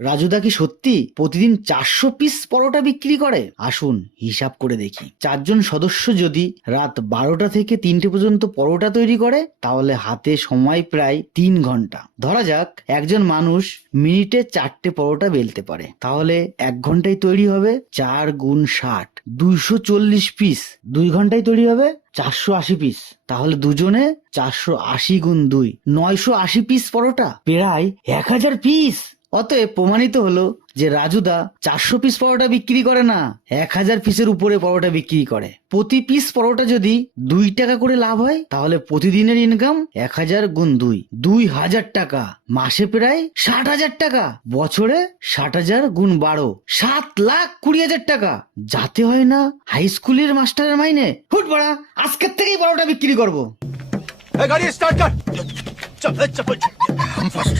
রাজুদা কি সত্যি প্রতিদিন 400 পিস পরোটা বিক্রি করে? আসুন হিসাব করে দেখি। 4জন সদস্য যদি রাত 12টা থেকে 3টে পর্যন্ত পরোটা তৈরি করে তাহলে হাতে সময় প্রায় 3 ঘন্টা। ধরা যাক একজন মানুষ মিনিটে 4টে পরোটা বেলতে পারে, তাহলে 1 ঘন্টায় তৈরি হবে 4 গুণ 60, 240 পিস। 2 ঘন্টায় তৈরি হবে 480 পিস। তাহলে দুজনে 480 গুণ 2, 980 পিস পরোটা, প্রায় 1000 পিস। অতএব প্রমাণিত হলো যে রাজুদা 400 পিস পরোটা বিক্রি করে না, 1000 পিসের উপরে পরোটা বিক্রি করে। প্রতি পিস পরোটা যদি 2 টাকা করে লাভ হয় তাহলে প্রতিদিনের ইনকাম 1000 গুণ 2, 2000 টাকা। মাসে প্রায় 60,000 টাকা। বছরে 60,000 গুণ 12, 7,20,000 টাকা। যাতে হয় না হাই স্কুলের মাস্টারের মাইনে। হুট বাড়া, আজকের থেকেই পরোটা বিক্রি করবো। गाड़ी स्टार्ट कर। चल चल। हम फर्स्ट।